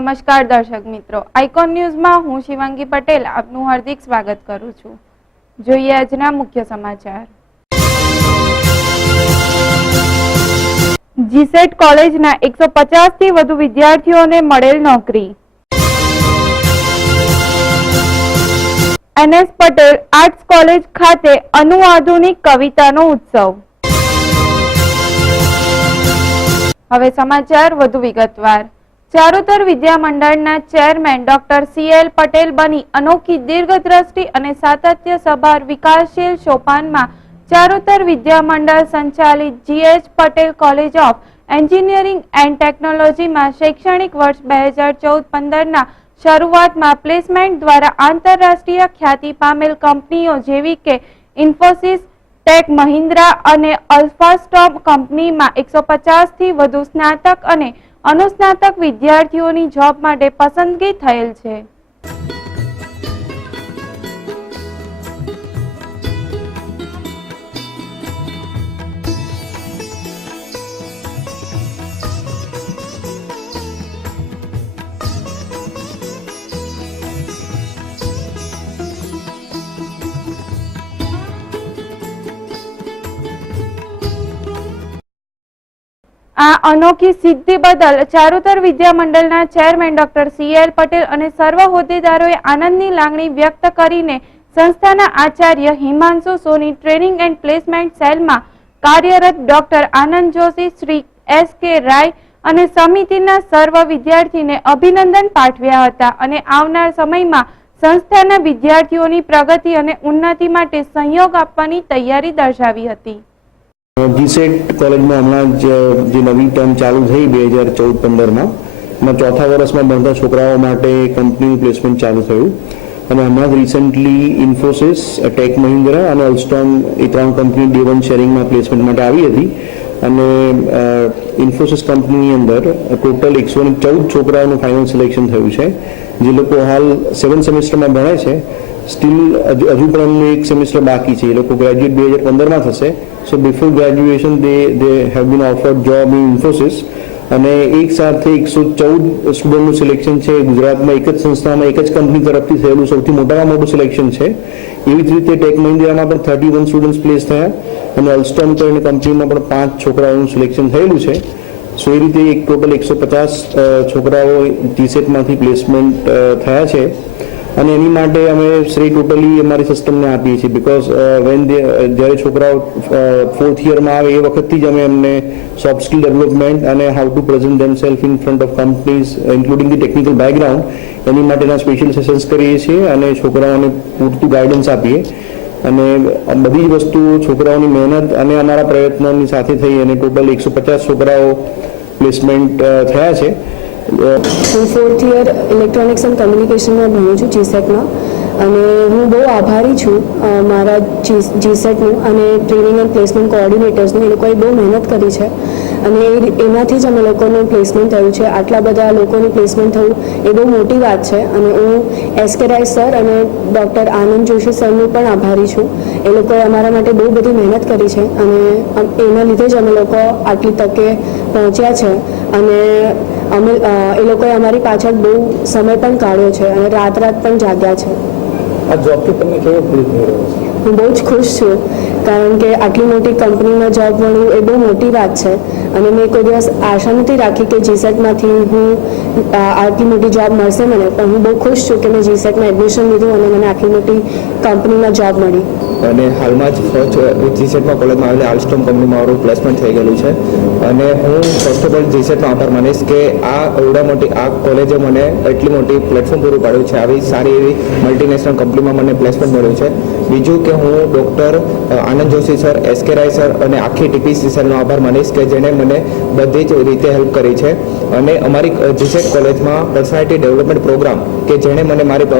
નમસ્કાર દર્શક મિત્રો, આઇકોન ન્યૂઝમાં હું શિવાંગી પટેલ આપનું હાર્દિક સ્વાગત કરું છું। જોઈએ આજના મુખ્ય સમાચાર। જીસેટ કોલેજના 150 થી વધુ વિદ્યાર્થીઓને મળેલ નોકરી। NS પટેલ આર્ટ્સ કોલેજ ખાતે અનુઆધુનિક કવિતાનો ઉત્સવ। હવે સમાચાર વધુ વિગતવાર। ચારુતર વિદ્યા મંડળના ચેરમેન ડોક્ટર CL પટેલ બની અનોખી દીર્ઘદ્રષ્ટિ અને સાતત્ય સભાર વિકાસશીલ સોપાનમાં ચારુતર વિદ્યા મંડળ સંચાલિત GH Patel college of engineering and ટેકનોલોજીમાં શૈક્ષણિક વર્ષ 2014-15ના શરૂઆતમાં પ્લેસમેન્ટ દ્વારા આંતરરાષ્ટ્રીય ખ્યાતિ પામેલ કંપનીઓ જેવી કે ઇન્ફોસિસ, ટેક મહિન્દ્રા અને અલ્ફાસ્ટોમ કંપનીમાં 150 થી વધુ સ્નાતક અને અનુસ્નાતક વિદ્યાર્થીઓની જોબ માટે પસંદગી થયેલ છે। આ અનોખી સિદ્ધિ બદલ ચારુતર વિદ્યા મંડળના ચેરમેન ડોક્ટર CL પટેલ અને સર્વ હોદ્દેદારોએ આનંદની લાગણી વ્યક્ત કરીને સંસ્થાના આચાર્ય હિમાંશુ સોની, ટ્રેનિંગ એન્ડ પ્લેસમેન્ટ સેલમાં કાર્યરત ડોક્ટર આનંદ જોશી, શ્રી SK રાય અને સમિતિના સર્વ વિદ્યાર્થીને અભિનંદન પાઠવ્યા હતા અને આવનાર સમયમાં સંસ્થાના વિદ્યાર્થીઓની પ્રગતિ અને ઉન્નતિ માટે સહયોગ આપવાની તૈયારી દર્શાવી હતી। જીસેટ કોલેજમાં હમણાં જે નવી ટર્મ ચાલુ થઈ 2014-15માં ચોથા વર્ષમાં ભણતા છોકરાઓ માટે કંપનીનું પ્લેસમેન્ટ ચાલુ થયું અને હમણાં રીસેન્ટલી ઇન્ફોસિસ, ટેક મહિન્દ્રા અને અલ્સ્ટોમ એ ત્રણ કંપની ડે વન શેરિંગમાં પ્લેસમેન્ટ માટે આવી હતી અને ઇન્ફોસિસ કંપનીની અંદર ટોટલ 114 છોકરાઓનું ફાઇનલ સિલેક્શન થયું છે, જે લોકો હાલ 7th સેમેસ્ટરમાં ભણે છે। સ્ટીલ હજુ પણ એમનું એક સેમેસ્ટર બાકી છે, એ લોકો ગ્રેજ્યુએટ 2015માં થશે। સો before graduation they have been offered job in Infosys અને એક સાથે 114 સ્ટુડન્ટનું સિલેક્શન છે। ગુજરાતમાં એક જ સંસ્થામાં એક જ કંપની તરફથી થયેલું સૌથી મોટામાં મોટું સિલેક્શન છે। એવી જ રીતે ટેક મહિન્દ્રામાં પણ 31 સ્ટુડન્ટ્સ પ્લેસ થયા અને અલ્સ્ટોમ કરીને કંપનીમાં પણ 5 છોકરાઓનું સિલેક્શન થયેલું છે। સો એ રીતે એક ટોટલ 150 છોકરાઓ જીસેટમાંથી પ્લેસમેન્ટ થયા છે અને એની માટે અમે શ્રેય ટોટલી અમારી સિસ્ટમને આપીએ છીએ બીકોઝ જ્યારે છોકરાઓ 4th યરમાં આવે એ વખતથી જ અમે એમને સોફ્ટ સ્કિલ ડેવલપમેન્ટ અને how to present themself in front of companies including the technical background એની માટેના સ્પેશિયલ સેશન્સ કરીએ છીએ અને છોકરાઓને પૂરતું ગાઈડન્સ આપીએ અને બધી જ વસ્તુ છોકરાઓની મહેનત અને અમારા પ્રયત્નોની સાથે થઈ અને ટોટલ 150 છોકરાઓ પ્લેસમેન્ટ થયા છે। હું 4th યર ઇલેક્ટ્રોનિક્સ એન્ડ કમ્યુનિકેશનમાં ભણું છું જીસેટમાં અને હું બહુ આભારી છું મારા જીસેટનું અને ટ્રેનિંગ એન્ડ પ્લેસમેન્ટ કોઓર્ડિનેટર્સનું। એ લોકોએ બહુ મહેનત કરી છે અને એનાથી જ અમે લોકોનું પ્લેસમેન્ટ થયું છે। આટલા બધા લોકોનું પ્લેસમેન્ટ થયું એ બહુ મોટી વાત છે અને હું SK રાય સર અને ડૉક્ટર આનંદ જોશી સરનું પણ આભારી છું। એ લોકોએ અમારા માટે બહુ બધી મહેનત કરી છે અને એના લીધે જ અમે લોકો આટલી તકે પહોંચ્યા છે અને એ લોકોએ અમારી પાછળ બહુ સમય પણ કાઢ્યો છે અને રાત પણ જાગ્યા છે। આ જોબથી તમને કેવો ફીલ થઈ રહ્યો છે? હું બહુ જ ખુશ છું કારણ કે આટલી મોટી કંપનીમાં જોબ મળવું એ બહુ મોટી વાત છે અને મેં કોઈ દિવસ આશા નથી રાખી કે જીસેટમાંથી હું આટલી મોટી જોબ મળશે મને, પણ હું બહુ ખુશ છું કે મેં જીસેટમાં એડમિશન લીધું અને મને આટલી મોટી કંપનીમાં જોબ મળી। અને હાલમાં જ જીસેટમાં કોલેજમાં આવેલી આલ્સ્ટોમ કંપનીમાં મારું પ્લેસમેન્ટ થઈ ગયેલું છે અને હું ફર્સ્ટ ઓફ ઓલ જીસેટનો આભાર માનીશ કે એવડા મોટી આ કોલેજે મને એટલી મોટી પ્લેટફોર્મ પૂરું પાડ્યું છે, આવી સારી એવી મલ્ટીનેશનલ કંપનીમાં મને પ્લેસમેન્ટ મળ્યું છે। બીજું કે હું ડૉક્ટર આનંદ જોશી સર, SK રાય સર અને આખી TPC સરનો આભાર માનીશ કે જેણે મને બધી જ રીતે હેલ્પ કરી છે અને અમારી જીસેટ કોલેજમાં પર્સનાલિટી ડેવલપમેન્ટ પ્રોગ્રામ કે જેણે મને મારી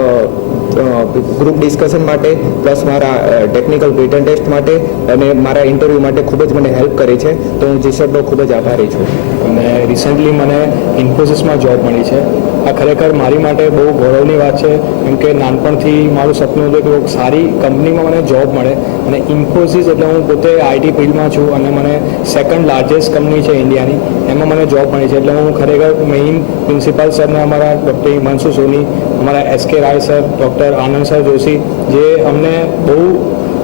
ગ્રુપ ડિસ્કશન માટે પ્લસ મારા ટેકનિકલ રિટન ટેસ્ટ માટે અને મારા ઇન્ટરવ્યૂ માટે ખૂબ જ મને હેલ્પ કરી છે, તો હું જીસેટનો ખૂબ જ આભારી છું. અને રિસન્ટલી મને ઇન્ફોસિસમાં જોબ મળી છે. આ ખરેખર મારી માટે બહુ ગૌરવની વાત છે, કેમ કે નાનપણથી મારું સપનું હતું કે એક સારી કંપનીમાં મને જોબ મળે. અને ઇન્ફોસિસ એટલે હું પોતે આઈટી ફિલ્ડમાં છું અને મને સેકન્ડ લાર્જેસ્ટ કંપની છે ઇન્ડિયાની, એમાં મને જોબ મળી છે. એટલે હું ખરેખર મેઇન પ્રિન્સિપાલ સરને, અમારા ડૉક્ટર હિમાંશુ સોની, અમારા એસ.કે. રાય સર, ડૉક્ટર આનંદ સર જોશી, જે અમને બહુ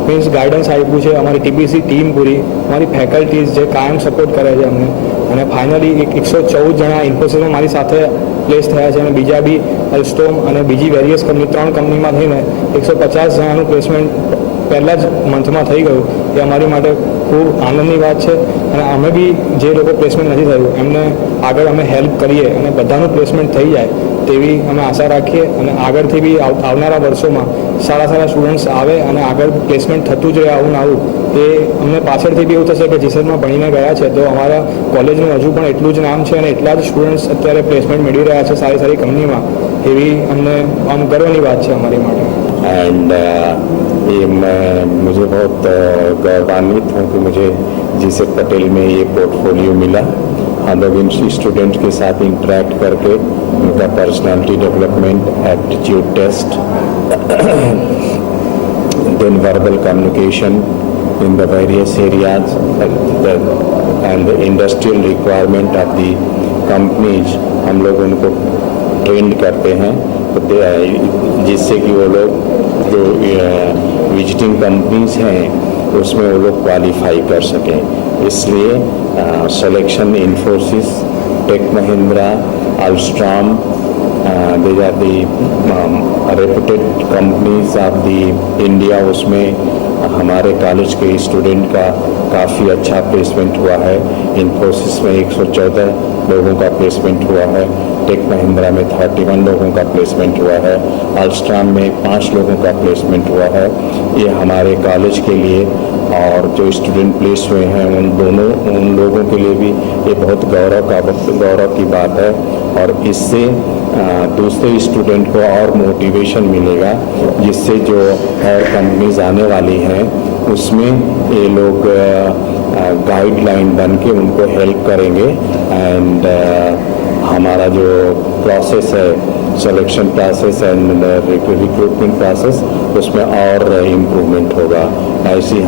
મીન્સ ગાઈડન્સ આપ્યું છે, અમારી ટીપીસી ટીમ પૂરી, અમારી ફેકલ્ટીઝ જે કાયમ સપોર્ટ કરે છે અમને. અને ફાઇનલી 114 જણા ઇન્ફોસિસમાં મારી સાથે પ્લેસ થયા છે અને બીજા બી અલ્સ્ટોમ અને બીજી વેરિયસ કંપની 3 કંપનીમાં થઈને 150 જણાનું પ્લેસમેન્ટ પહેલાં જ મંથમાં થઈ ગયું. એ અમારી માટે ખૂબ આનંદની વાત છે. અને અમે બી જે લોકો પ્લેસમેન્ટ નથી થયું એમને આગળ અમે હેલ્પ કરીએ અને બધાનું પ્લેસમેન્ટ થઈ જાય તેવી અમે આશા રાખીએ. અને આગળથી બી આવનારા વર્ષોમાં સારા સ્ટુડન્ટ્સ આવે અને આગળ પ્લેસમેન્ટ થતું જ રહે આવું ને આવું. એ અમને પાછળથી બી એવું થશે કે જીસેટમાં ભણીને ગયા છે તો અમારા કોલેજનું હજુ પણ એટલું જ નામ છે અને એટલા જ સ્ટુડન્ટ્સ અત્યારે પ્લેસમેન્ટ મેળવી રહ્યા છે સારી કંપનીમાં. એવી અમને આમ ગર્વની વાત છે અમારી માટે. एंड ये मुझे बहुत गौरवान्वित हूँ कि मुझे जीसेट पटेल में ये पोर्टफोलियो मिला. हम लोग इन स्टूडेंट के साथ इंटरेक्ट करके उनका personality development, aptitude test, then verbal communication in the various areas and the industrial requirement of the companies हम लोग उनको ट्रेंड करते हैं, जिससे कि वो लोग जो विजिटिंग कंपनीज हैं उसमें वो लोग क्वालिफाई कर सकें. इसलिए selection Infosys, Tech Mahindra, Alstom, these are the reputed companies of the India. उसमें हमारे कॉलेज के स्टूडेंट का काफ़ी अच्छा प्लेसमेंट हुआ है. इन्फोसिस में 114 लोगों का प्लेसमेंट हुआ है, टेक महिंद्रा में 31 लोगों का प्लेसमेंट हुआ है, अल्स्ट्रॉम में 5 लोगों का प्लेसमेंट हुआ है. ये हमारे कॉलेज के लिए और जो स्टूडेंट प्लेस हुए हैं उन लोगों के लिए भी ये बहुत गौरव की बात है. और इससे दूसरे स्टूडेंट को और मोटिवेशन मिलेगा, जिससे जो और कंपनीज आने वाली हैं उसमें ये लोग गाइडलाइन बन के उनको हेल्प करेंगे. एंड हमारा जो प्रोसेस है, selection process and recruitment process, उसमें और इम्प्रूवमेंट होगा. ऐसी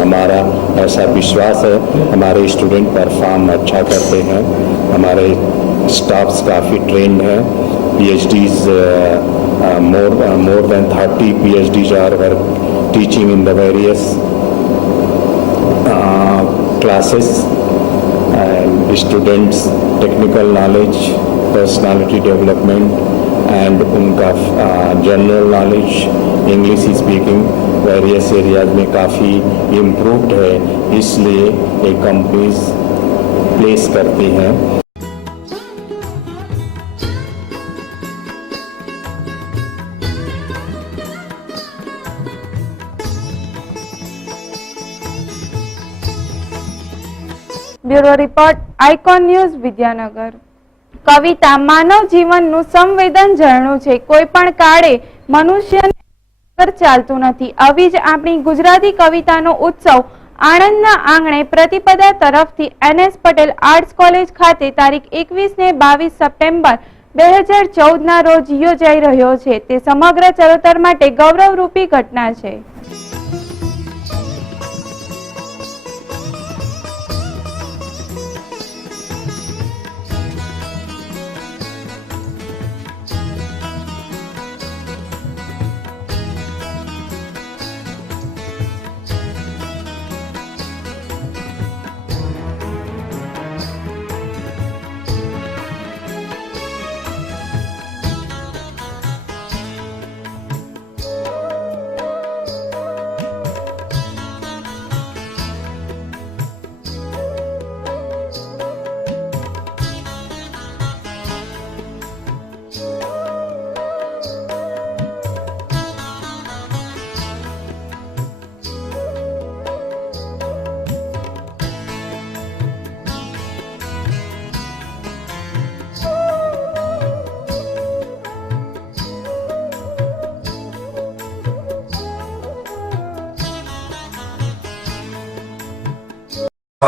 हमारा ऐसा विश्वास है. हमारे स्टूडेंट परफॉर्म अच्छा करते हैं, हमारे स्टाफ्स काफ़ी ट्रेंड हैं. PhDs more than 30 PhDs are teaching in the various classes. And students technical knowledge, personality development and उनका general knowledge, English speaking various areas में काफ़ी इम्प्रूव्ड है. इसलिए ये कंपनीज प्लेस करती हैं. Bureau report, icon news, Vidyanagar. કવિતા માનવ જીવનનું સંવેદન ઝરણું છે. કોઈ પણ કાળે મનુષ્યને ચાલતું નથી. આવી જ આપણી ગુજરાતી કવિતાનો ઉત્સવ આણંદના આંગણે પ્રતિપદા તરફથી NS પટેલ આર્ટ્સ કોલેજ ખાતે તારીખ 21 ને 22 સપ્ટેમ્બર 2014 ના રોજ યોજાઈ રહ્યો છે. તે સમગ્ર ચરોતર માટે ગૌરવરૂપી ઘટના છે.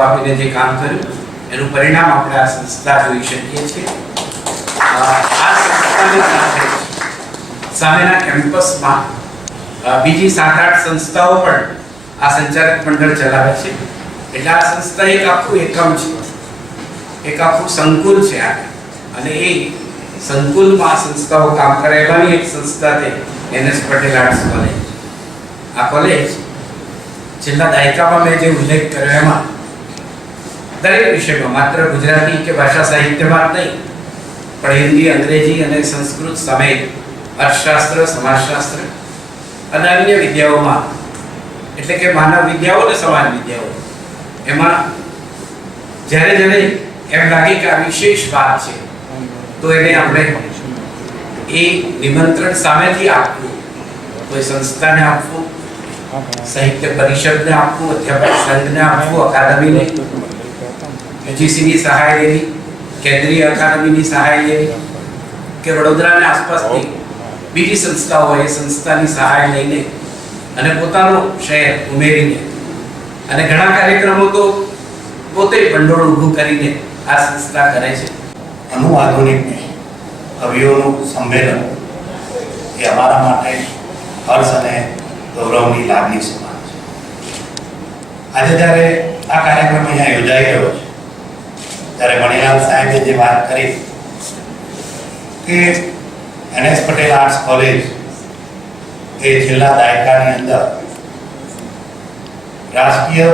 આપીને જે કામ કર્યું એનું પરિણામ આપણે આ સંસ્થા જોઈ શકીએ છીએ. આ સંસ્થાની સાથે સામેના કેમ્પસમાં બીજી 7-8 સંસ્થાઓ પણ આ સંચાલક મંડળ ચલાવે છે. એટલે આ સંસ્થા એક આખું એકમ છે, એક આખું સંકુલ છે આ. અને એ સંકુલમાં સંસ્થાઓ કામ કરે એવાની એક સંસ્થા છે NS પટેલ આર્ટ્સ કોલેજ. આ કોલેજ છેલ્લા દાયકામાં મેં જે ઉલ્લેખ કર્યો એમાં દરેક વિષયમાં, માત્ર ગુજરાતી કે ભાષા સાહિત્યમાં જ નહીં, પણ હિન્દી, અંગ્રેજી અને સંસ્કૃત સમેત અર્થશાસ્ત્ર, સમાજશાસ્ત્ર અને અન્ય વિદ્યાઓમાં, એટલે કે માનવ વિદ્યાઓ અને સમાજ વિદ્યાઓ, એમાં જ્યારે જ્યારે એમ લાગે કે આ વિશેષ વાત છે તો એને આપણે એ નિમંત્રણ સામેથી આપવું, કોઈ સંસ્થાને આપવું, સાહિત્ય પરિષદને આપવું, અધ્યાપક સંઘને આપવું, અકાદમીને, UGCની સહાય લેવી, કેન્દ્રીય અકાદમીની સહાય લેવી, કે વડોદરાને આસપાસની બીજી સંસ્થાઓ હોય એ સંસ્થાની સહાય લઈને અને પોતાનું શહેર ઉમેરીને, અને ઘણા કાર્યક્રમો તો પોતે ભંડોળ ઊભું કરીને આ સંસ્થા કરે છે. આધુનિક કવિઓનું સંમેલન એ અમારા માટે હર્ષ અને ગૌરવની લાગણી સમાન છે. આજે જ્યારે આ કાર્યક્રમ અહીંયા યોજાઈ રહ્યો છે ત્યારે મણિલાલ સાહેબે જે વાત કરી કે NS પટેલ આર્ટ્સ કોલેજ એ છેલ્લા દાયકાની અંદર રાષ્ટ્રીય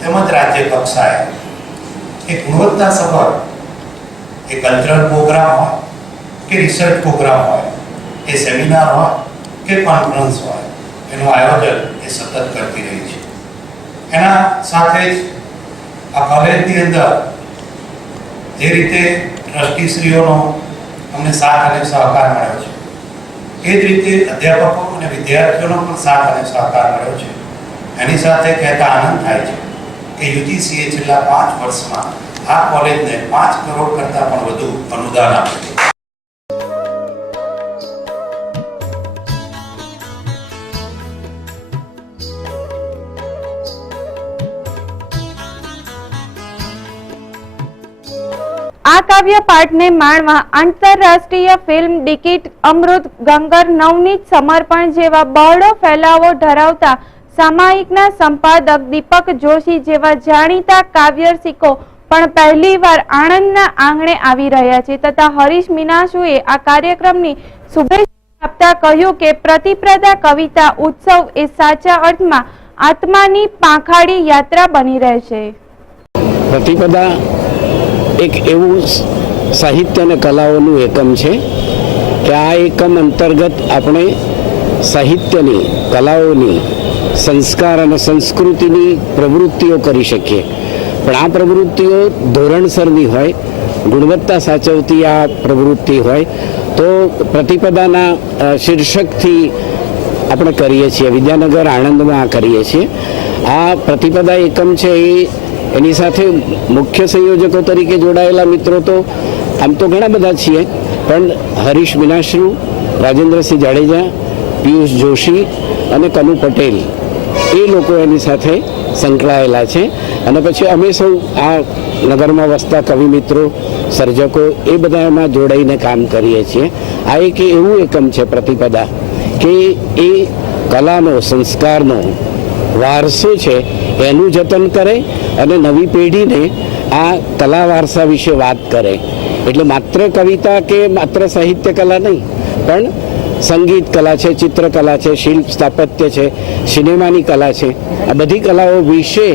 તેમજ રાજ્ય કક્ષાએ એક ગુણવત્તાસભર એ કલ્ચરલ પ્રોગ્રામ હોય કે રિસર્ચ પ્રોગ્રામ હોય કે સેમિનાર હોય કે કોન્ફરન્સ હોય એનું આયોજન એ સતત કરતી રહી છે. એના સાથે જ આ કોલેજની અંદર જે રીતે ટ્રસ્ટીશ્રીઓનો અમને સાથ અને સહકાર મળ્યો છે એ જ રીતે અધ્યાપકો અને વિદ્યાર્થીઓનો પણ સાથ અને સહકાર મળ્યો છે. એની સાથે કહેતા આનંદ થાય છે કે UGCએ છેલ્લા 5 વર્ષમાં આ કોલેજને 5 કરોડ કરતાં પણ વધુ અનુદાન આપ્યું છે. આ કાવ્ય પાઠને માણવા આંતરરાષ્ટ્રીય ફિલ્મ ડિકિટ, અમૃત, ગંગર, નવનીત, સમર્પણ જેવા બહોળો ફેલાવો ધરાવતા સામાયિકના સંપાદક દીપક જોશી જેવા જાણીતા કાવ્યરસિકો પણ પહેલીવાર આણંદના આંગણે આવી રહ્યા છે. તથા હરીશ મીનાશુએ આ કાર્યક્રમની શુભેચ્છા આપતા કહ્યું કે પ્રતિપ્રદા કવિતા ઉત્સવ એ સાચા અર્થમાં આત્માની પાંખાડી યાત્રા બની રહેશે. પ્રતિપદા એક એવું સાહિત્ય અને કલાઓનું એકમ છે કે આ એકમ અંતર્ગત આપણે સાહિત્યની, કલાઓની, સંસ્કાર અને સંસ્કૃતિની પ્રવૃત્તિઓ કરી શકીએ. પણ આ પ્રવૃત્તિઓ ધોરણસરની હોય, ગુણવત્તા સાચવતી આ પ્રવૃત્તિ હોય તો પ્રતિપદાના શીર્ષકથી આપણે કરીએ છીએ. વિદ્યાનગર આણંદમાં આ કરીએ છીએ. આ પ્રતિપદા એકમ છે એની સાથે મુખ્ય સંયોજકો તરીકે જોડાયેલા મિત્રો તો આમ તો ઘણા બધા છીએ, પણ હરીશ મીનાશ્રુ, રાજેન્દ્રસિંહ જાડેજા, પિયુષ જોશી અને કનુ પટેલ એ લોકો એની સાથે સંકળાયેલા છે. અને પછી અમે સૌ આ નગરમાં વસતા કવિ મિત્રો, સર્જકો એ બધા એમાં જોડાઈને કામ કરીએ છીએ. આ એક એવું એકમ છે પ્રતિપદા કે એ કલાનો, સંસ્કારનો વારસો છે એનું જતન કરે અને નવી પેઢીને આ કલા વારસા વિશે વાત કરે. એટલે માત્ર કવિતા કે માત્ર સાહિત્ય કલા નહીં, પણ સંગીત કલા છે, ચિત્રકલા છે, શિલ્પ સ્થાપત્ય છે, સિનેમાની કલા છે. આ બધી કલાઓ વિશે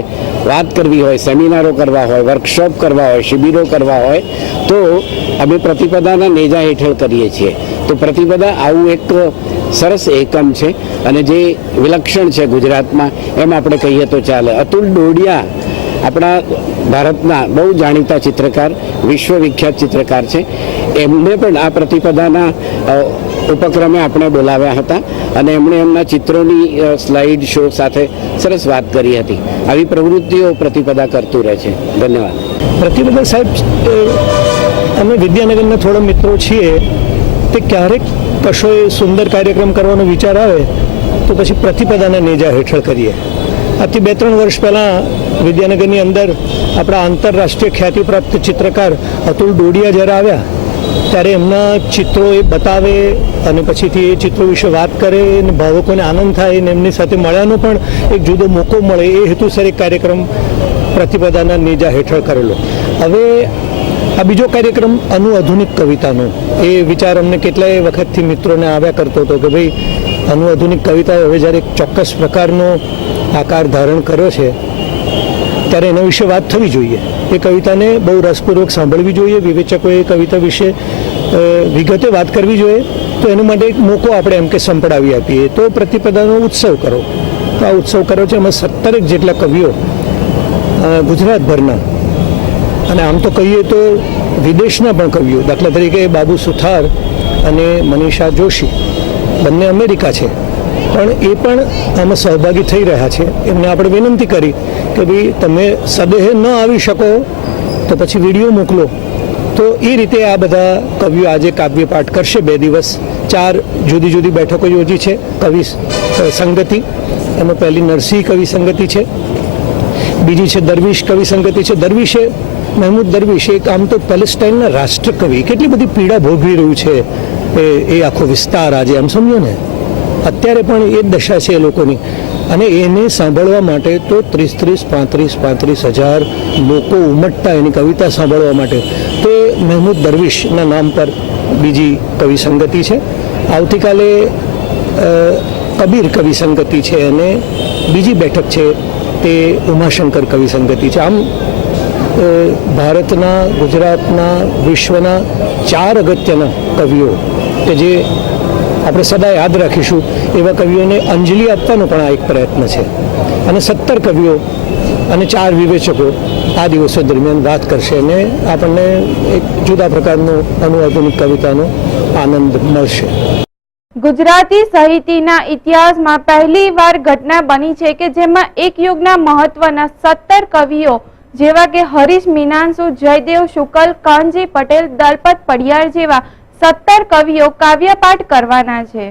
વાત કરવી હોય, સેમિનારો કરવા હોય, વર્કશોપ કરવા હોય, શિબિરો કરવા હોય તો અમે પ્રતિપદાના નેજા હેઠળ કરીએ છીએ. તો પ્રતિપદા આવું એક સરસ એકમ છે અને જે વિલક્ષણ છે ગુજરાતમાં એમ આપણે કહીએ તો ચાલે. અતુલ ડોડિયા આપણા ભારતના બહુ જાણીતા ચિત્રકાર, વિશ્વવિખ્યાત ચિત્રકાર છે. એમને પણ આ પ્રતિપદાના ઉપક્રમે આપણે બોલાવ્યા હતા અને એમણે એમના ચિત્રોની સ્લાઇડ શો સાથે સરસ વાત કરી હતી. આવી પ્રવૃત્તિઓ પ્રતિપદા કરતું રહે છે. ધન્યવાદ. પ્રતિપદા સાહેબ, અમે વિદ્યાનગરના થોડા મિત્રો છીએ તે ક્યારેક કશો સુંદર કાર્યક્રમ કરવાનો વિચાર આવે તો પછી પ્રતિપદાના નેજા હેઠળ કરીએ. આજથી 2-3 વર્ષ પહેલાં વિદ્યાનગરની અંદર આપણા આંતરરાષ્ટ્રીય ખ્યાતિપ્રાપ્ત ચિત્રકાર અતુલ ડોડિયા જ્યારે આવ્યા ત્યારે એમના ચિત્રો એ બતાવે અને પછીથી એ ચિત્રો વિશે વાત કરે અને ભાવકોને આનંદ થાય અને એમની સાથે મળવાનો પણ એક જુદો મોકો મળે એ હેતુસર એક કાર્યક્રમ પ્રતિપદાના નેજા હેઠળ કરેલો. હવે આ બીજો કાર્યક્રમ આધુનિક કવિતાનો એ વિચાર અમને કેટલાય વખતથી મિત્રોને આવ્યા કરતો હતો કે ભાઈ આધુનિક કવિતા હવે જ્યારે એક ચોક્કસ પ્રકારનો આકાર ધારણ કર્યો છે ત્યારે એના વિશે વાત થવી જોઈએ. એ કવિતાને બહુ રસપૂર્વક સાંભળવી જોઈએ, વિવેચકોએ કવિતા વિશે વિગતે વાત કરવી જોઈએ. તો એના માટે એક મોકો આપણે એમ કે સંપડાવી આપીએ તો પ્રતિપદાનો ઉત્સવ કરો. તો આ ઉત્સવ કર્યો છે એમાં 17 જેટલા કવિઓ ગુજરાતભરના અને આમ તો કહીએ તો વિદેશના પણ કવિઓ, દાખલા તરીકે બાબુ સુથાર અને મનીષા જોશી બંને અમેરિકા છે પણ એ પણ આમાં સહભાગી થઈ રહ્યા છે. એમને આપણે વિનંતી કરી કે ભાઈ તમે સદેહે ન આવી શકો તો પછી વિડીયો મોકલો. તો એ રીતે આ બધા કવિઓ આજે કાવ્યપાઠ કરશે. 2 દિવસ 4 જુદી જુદી બેઠકો યોજી છે કવિ સંગતિ. એમાં પહેલી નરસિંહ કવિ સંગતિ છે, બીજી છે દરવીશ કવિ સંગતિ છે. દરવીશે મહેમૂદ દરવીશ એક આમ તો પેલેસ્ટાઇનના રાષ્ટ્રકવિ, કેટલી બધી પીડા ભોગવી રહ્યું છે એ આખો વિસ્તાર આજે આમ સમજો ને, અત્યારે પણ એ જ દશા છે એ લોકોની. અને એને સાંભળવા માટે તો 35 હજાર લોકો ઉમટતા એની કવિતા સાંભળવા માટે. તો એ મહેમૂદ દરવીશના નામ પર બીજી કવિ સંગતિ છે. આવતીકાલે કબીર કવિ સંગતિ છે અને બીજી બેઠક છે તે ઉમાશંકર કવિ સંગતિ છે. આમ ભારતના, ગુજરાતના, વિશ્વના 4 અગત્યના કવિઓ કે જે આપણે સદા યાદ રાખીશું એવા કવિઓને અંજલિ આપવાનો પણ આ એક પ્રયત્ન છે. અને 17 કવિઓ અને 4 વિવેચકો આ દિવસો દરમિયાન વાત કરશે અને આપણને એક જુદા પ્રકારનો આધુનિક કવિતાનો આનંદ મળશે. ગુજરાતી સાહિત્યના ઇતિહાસમાં પહેલીવાર ઘટના બની છે કે જેમાં એક યુગના મહત્વના 17 કવિઓ જેવા કે હરીશ મીનાંશુ, જયદેવ શુકલ, કાનજી પટેલ, દલપત પડિયાર જેવા 17 કવિઓ કાવ્યપાઠ કરવાના છે.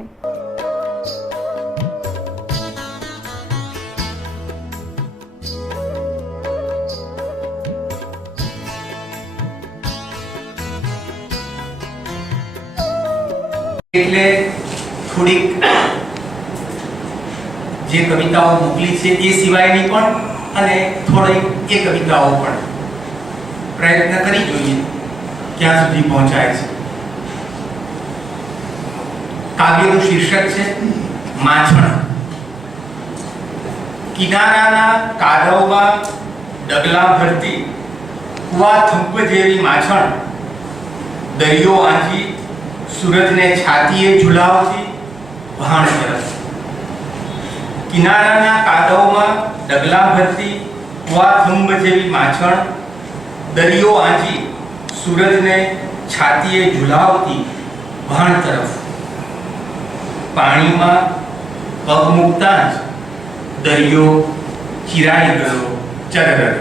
એટલે થોડીક જે કવિતાઓ મોકલી છે એ સિવાયની પણ અને થોડીક એ કવિતાઓ પણ પ્રયત્ન કરી જોઈએ ક્યાં સુધી પહોંચાય છે. કાવ્યનું શીર્ષક છે માછણ. કિનારાના કાદવમાં ડગલા ભરતી કુવા થંભ જેવી માછણ, દરિયો આંજી સૂરજને છાતીએ ઝુલાવતી વહાણ તરફ. કિનારાના કાદવમાં ડગલા ભરતી કુવા થંભ જેવી માછણ, દરિયો આંજી સૂરજને છાતીએ ઝુલાવતી વહાણ તરફ. પાણીમાં પગ મૂકતા જ દરિયો ચિરાઈ ગયો ચરર.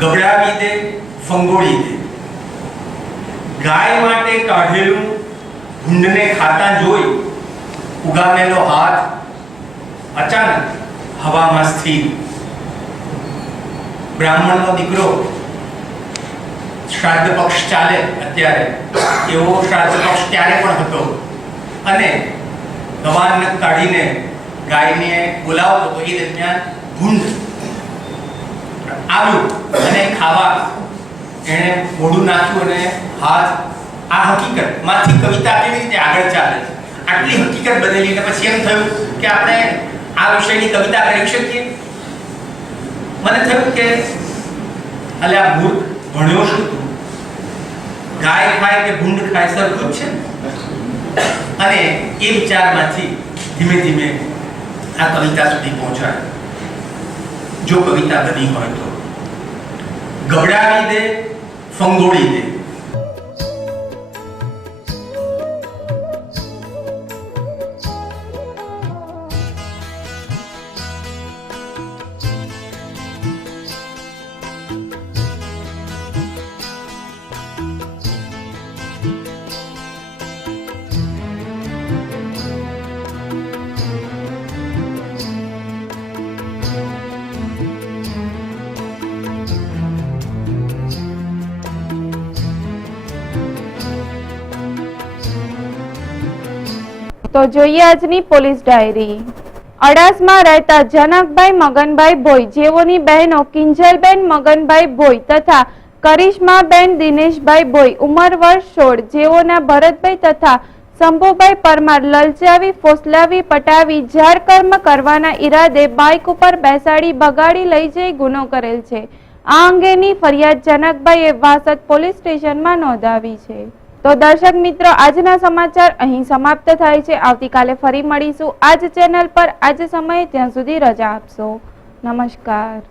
ગબડાવી દે ફંગોળી દે. ગાય માટે કાઢેલું ભૂંડને ખાતા જોઈ ઉગામેલો હાથ અચાનક હવામાં સ્થિર. બ્રાહ્મણનો દીકરો, શ્રાદ્ધ પક્ષ ચાલે અત્યારે, એવો શ્રાદ્ધ પક્ષ ત્યારે પણ હતો અને ગવાન કાઢીને ગાયને બોલાવતો તો એ દરમિયાન ભૂંડ આવ્યું અને ખાવા એણે મોઢું નાખ્યું અને હાથ. આ હકીકત માંથી કવિતા કેવી રીતે આગળ ચાલે છે, આટલી હકીકત બદલી અને પછી એમ થયું કે આપણે આ વિષયની કવિતા કરી શકીએ. મને થયું કે અલ્યા મૂર્ખ, ભણ્યો શું તું? ગાય ખાય કે ભૂંડ ખાય સરખું જ છે. અને એ વિચારમાંથી ધીમે ધીમે આ કવિતા સુધી પહોંચાય. જો કવિતા બની હોય તો ગબડાવી દે ફંગોળી દે. તો જોઈએ આજની પોલીસ ડાયરી. અડાસમાં રહેતા જનકભાઈ મગનભાઈ ભોઈ જેઓની બહેનો કિંજલબેન મગનભાઈ ભોઈ તથા કરિશ્માબેન દિનેશભાઈ ભોઈ ઉંમર વર્ષ 16 જેઓના ભરતભાઈ તથા શંભુભાઈ પરમાર લલચાવી ફોસલાવી પટાવી જાર કર્મ કરવાના ઈરાદે બાઇક ઉપર બેસાડી બગાડી લઈ જઈ ગુનો કરેલ છે. આ અંગેની ફરિયાદ જનકભાઈએ વાસદ પોલીસ સ્ટેશનમાં નોંધાવી છે. તો દર્શક મિત્રો, આજના સમાચાર અહીં સમાપ્ત થાય છે. આવતીકાલે ફરી મળીશું આ જ ચેનલ પર આ જ સમયે. ત્યાં સુધી રજા આપશો. નમસ્કાર.